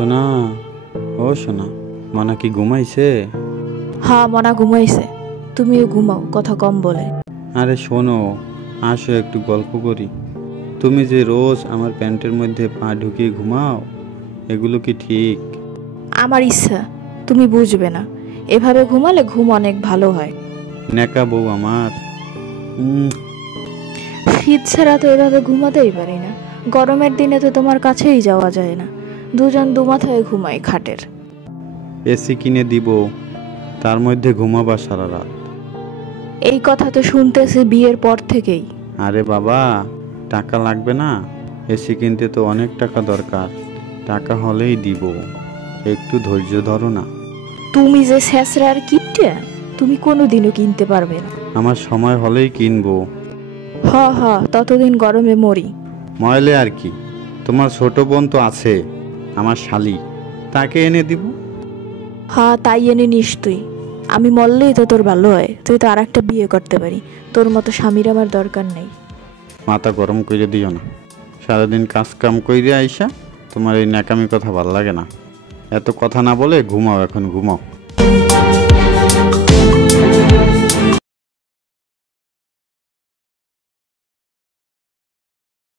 সোনা, ও সোনা, মনা কি ঘুমাইছে? হ্যাঁ, মনা ঘুমাইছে। তুমিও ঘুমাও, কথা কম বলে। আরে শোনো, আসো একটু গল্প করি। তুমি যে রোজ আমার প্যান্টের মধ্যে পা ঢুকিয়ে ঘুমাও, এগুলো কি ঠিক? আমার ইচ্ছা, তুমি বুঝবে না। এভাবে ঘুমালে ঘুম অনেক ভালো হয়। নেকা বউ আমার। শীত ছাড়া তো এভাবে ঘুমাতেই পারি না। গরমের দিনে তো তোমার কাছেই যাওয়া যায় না। দুজন দুমাথায় ঘুমাই খাটের। এসি কিনে দিব, তার মধ্যে ঘুমাবা সারা রাত। এই কথা তো শুনতেছি বিয়ের পর থেকেই। আরে বাবা, টাকা লাগবে না? এসি কিনতে তো অনেক টাকা দরকার। টাকা হলেই দিব, একটু ধৈর্য ধরো না। তুমি যে ছেঁচড়ার কিপটা, তুমি কোনোদিনও কিনতে পারবে না। আমার সময় হলেই কিনবো। হ হ, ততদিন গরমে মরি। ময়লে আর কি, তোমার ছোট বোন তো আছে, আমার শালি, তাকে এনে দিব। হ্যাঁ, তাই এনে নিস তুই। আমি মরলেই তো তোর ভালো হয়, তুই তো আর একটা বিয়ে করতে পারি। তোর মতো স্বামীর আমার দরকার নেই। মাথা গরম করে দিও না। সারাদিন কাজ কাম কইরে আইসা তোমার এই ন্যাকামি কথা ভাল লাগে না। এত কথা না বলে ঘুমাও, এখন ঘুমাও।